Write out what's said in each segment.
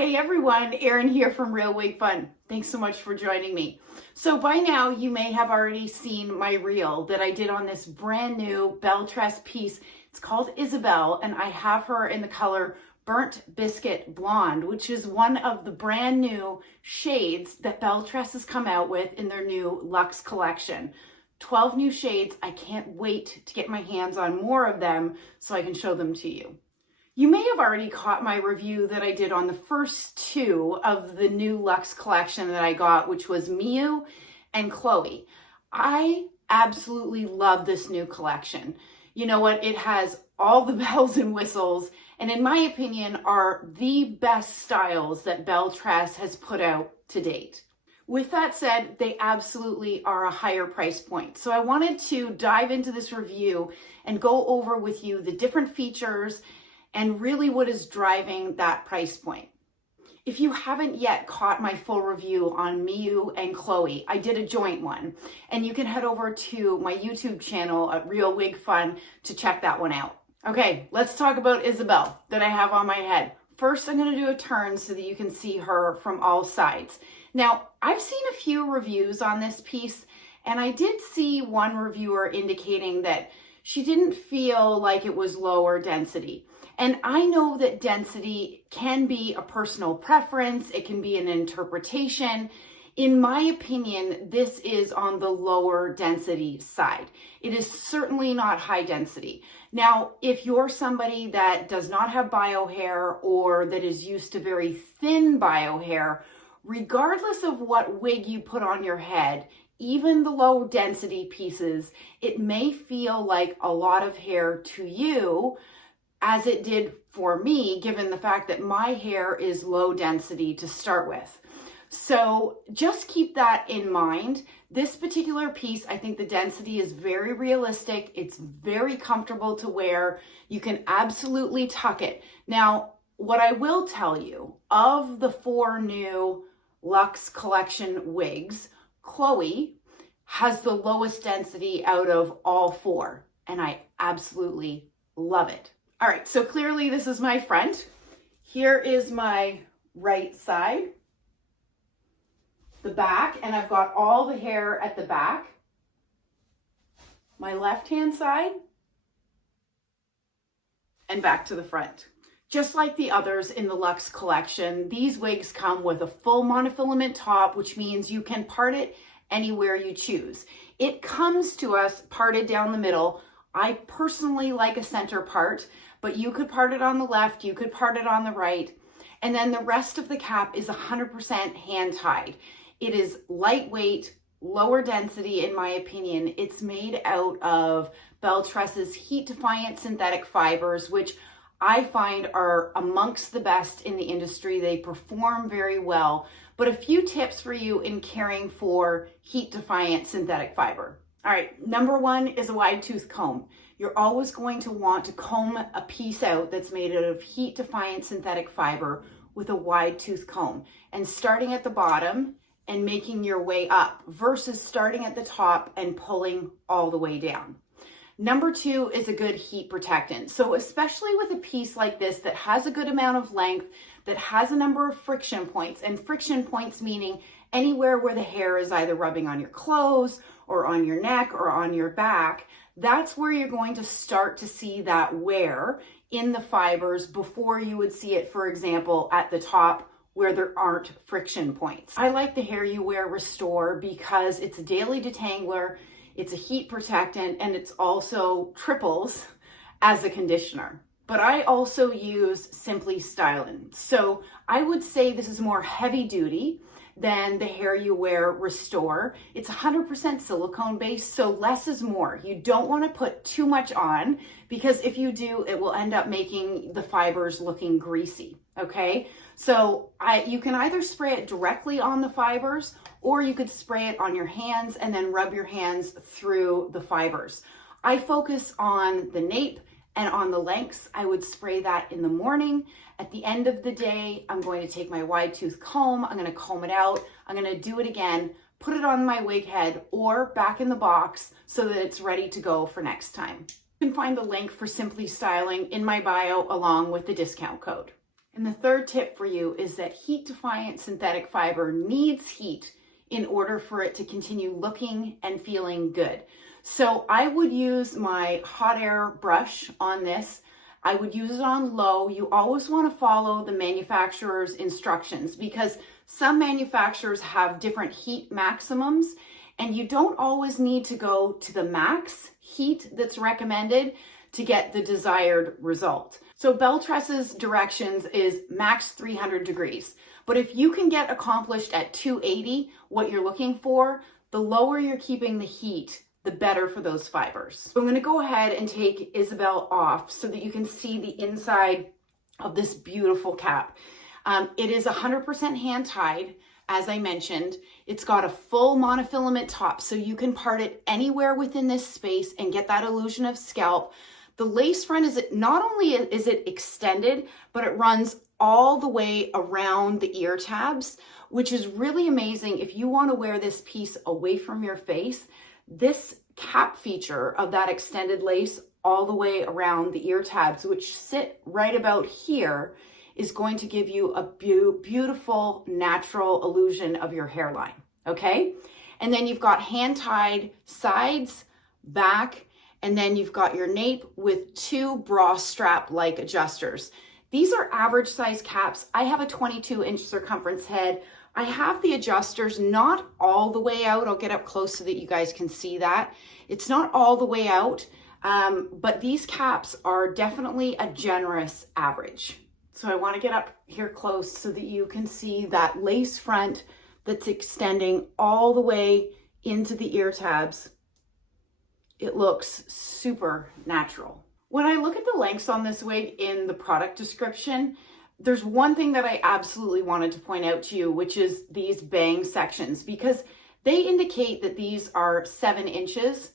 Hey everyone, Erin here from Real Wig Fun. Thanks so much for joining me. So by now you may have already seen my reel that I did on this brand new BelleTress piece. It's called Isabel and I have her in the color Burnt Biscuit Blonde, which is one of the brand new shades that BelleTress has come out with in their new Luxe collection. 12 new shades. I can't wait to get my hands on more of them so I can show them to you. You may have already caught my review that I did on the first two of the new Luxe collection that I got, which was Miu and Chloe. I absolutely love this new collection. You know what? It has all the bells and whistles, and in my opinion, are the best styles that BelleTress has put out to date. With that said, they absolutely are a higher price point. So I wanted to dive into this review and go over with you the different features and really what is driving that price point. If you haven't yet caught my full review on Miu and Chloe, I did a joint one, and you can head over to my YouTube channel at Real Wig Fun to check that one out. Okay, let's talk about Isabel that I have on my head. First, I'm gonna do a turn so that you can see her from all sides. Now, I've seen a few reviews on this piece, and I did see one reviewer indicating that she didn't feel like it was lower density. And I know that density can be a personal preference. It can be an interpretation. In my opinion, this is on the lower density side. It is certainly not high density. Now, if you're somebody that does not have bio hair or that is used to very thin bio hair, regardless of what wig you put on your head, even the low density pieces, it may feel like a lot of hair to you, as it did for me, given the fact that my hair is low density to start with. So just keep that in mind. This particular piece, I think the density is very realistic. It's very comfortable to wear. You can absolutely tuck it. Now, what I will tell you, of the 4 new Luxe collection wigs, Chloe has the lowest density out of all 4, and I absolutely love it. All right, so clearly this is my front. Here is my right side, the back, and I've got all the hair at the back. My left-hand side, and back to the front. Just like the others in the Luxe collection, these wigs come with a full monofilament top, which means you can part it anywhere you choose. It comes to us parted down the middle. I personally like a center part, but you could part it on the left, you could part it on the right, and then the rest of the cap is 100% hand tied. It is lightweight, lower density in my opinion. It's made out of BelleTress's heat-defiant synthetic fibers, which I find are amongst the best in the industry. They perform very well, but a few tips for you in caring for heat-defiant synthetic fiber. All right, number 1 is a wide tooth comb. You're always going to want to comb a piece out that's made out of heat-defiant synthetic fiber with a wide tooth comb, and starting at the bottom and making your way up versus starting at the top and pulling all the way down. Number 2 is a good heat protectant. So especially with a piece like this that has a good amount of length, that has a number of friction points, and friction points meaning anywhere where the hair is either rubbing on your clothes or on your neck or on your back, that's where you're going to start to see that wear in the fibers before you would see it, for example, at the top where there aren't friction points. I like the Hair You Wear Restore because it's a daily detangler, it's a heat protectant, and it's also triples as a conditioner. But I also use Simply Stylin'. So I would say this is more heavy duty than the Hair You Wear Restore. It's 100% silicone based, so less is more. You don't want to put too much on because if you do, it will end up making the fibers looking greasy, okay? So you can either spray it directly on the fibers or you could spray it on your hands and then rub your hands through the fibers. I focus on the nape and on the lengths. I would spray that in the morning. At the end of the day, I'm going to take my wide tooth comb, I'm going to comb it out, I'm going to do it again, put it on my wig head or back in the box so that it's ready to go for next time. You can find the link for Simply Styling in my bio along with the discount code. And the third tip for you is that heat-defiant synthetic fiber needs heat in order for it to continue looking and feeling good. So I would use my hot air brush on this. I would use it on low. You always want to follow the manufacturer's instructions because some manufacturers have different heat maximums and you don't always need to go to the max heat that's recommended to get the desired result. So BelleTress's directions is max 300 degrees. But if you can get accomplished at 280, what you're looking for, the lower you're keeping the heat, the better for those fibers. So I'm gonna go ahead and take Isabel off so that you can see the inside of this beautiful cap. It is 100% hand tied, as I mentioned. It's got a full monofilament top, so you can part it anywhere within this space and get that illusion of scalp. The lace front is not only is it extended, but it runs all the way around the ear tabs, which is really amazing if you want to wear this piece away from your face. This cap feature of that extended lace all the way around the ear tabs, which sit right about here, is going to give you a beautiful natural illusion of your hairline, okay? And then you've got hand-tied sides, back, and then you've got your nape with two bra strap-like adjusters. These are average size caps. I have a 22-inch circumference head. I have the adjusters not all the way out. I'll get up close so that you guys can see that. It's not all the way out, but these caps are definitely a generous average. So I want to get up here close so that you can see that lace front that's extending all the way into the ear tabs. It looks super natural. When I look at the lengths on this wig in the product description, there's one thing that I absolutely wanted to point out to you, which is these bang sections, because they indicate that these are 7 inches.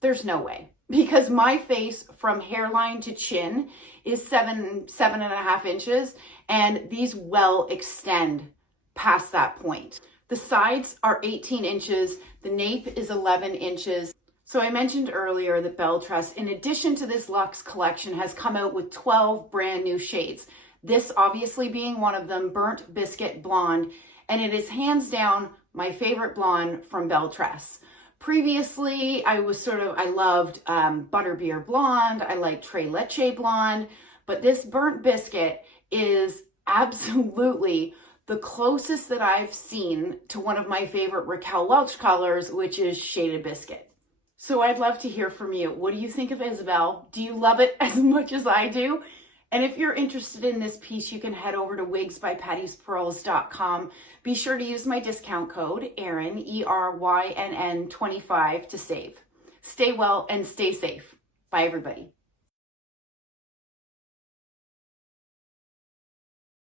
There's no way, because my face from hairline to chin is 7.5 inches, and these well extend past that point. The sides are 18 inches, the nape is 11 inches. So I mentioned earlier that BelleTress, in addition to this Luxe collection, has come out with 12 brand new shades. This obviously being one of them, Burnt Biscuit Blonde, and it is hands down my favorite blonde from BelleTress. Previously, I loved Butterbeer Blonde, I like Tres Leche Blonde, but this Burnt Biscuit is absolutely the closest that I've seen to one of my favorite Raquel Welch colors, which is Shaded Biscuit. So I'd love to hear from you. What do you think of Isabel? Do you love it as much as I do? And if you're interested in this piece, you can head over to wigsbypatty'spearls.com. Be sure to use my discount code, Erin, ERYNN 25 to save. Stay well and stay safe. Bye, everybody.